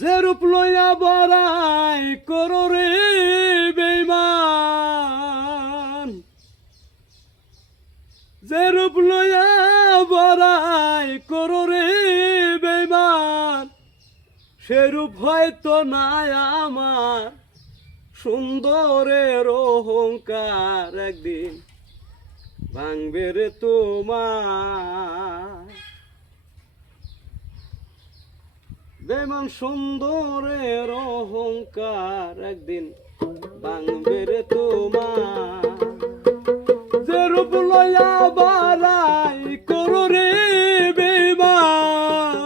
যে রূপ লইয়া বড়াই করো রে বেঈমান, যে রূপ লইয়া বড়াই করো রে বেঈমান, সে রূপ হয়তো নাই আমার। সুন্দরের অহংকার একদিন ভাঙবে রে তোমার। বেঈমান সুন্দরের অহংকার একদিন ভাঙবে রে তোমার। যে রূপ লইয়া বাড়াই করো রে বেঈমান,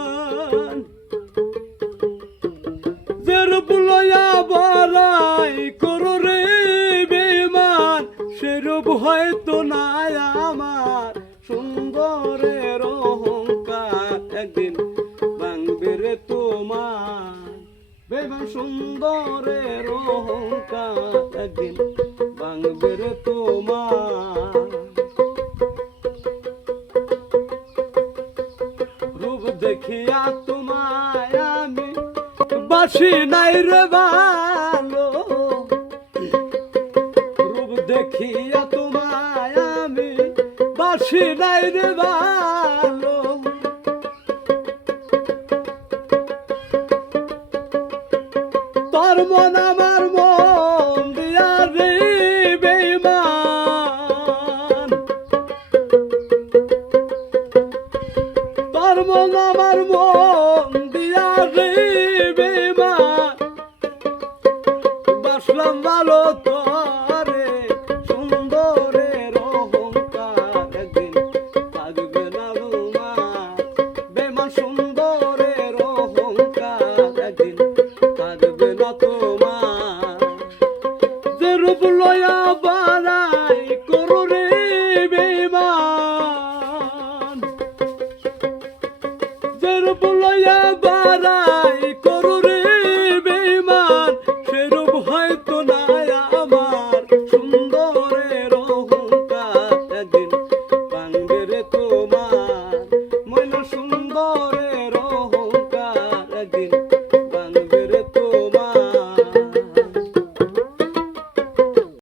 যে রূপ লইয়া বাড়াই করো রে বেঈমান, সে রূপ হয়তো নাই আমার। সুন্দরের অহংকার একদিন ভাঙবে রে তোমার। বেঈমান সুন্দরের অহংকার একদিন ভাঙবে রে তোমার। রূপ দেখিয়া তোমায় আমি বাসি নাই রে ভালো, রূপ দেখিয়া তোমায় আমি বাসি নাই রে ভালো। তোর মন আমার মন দিয়া রে বেঈমান, তোর মন আমার মন দিয়া রে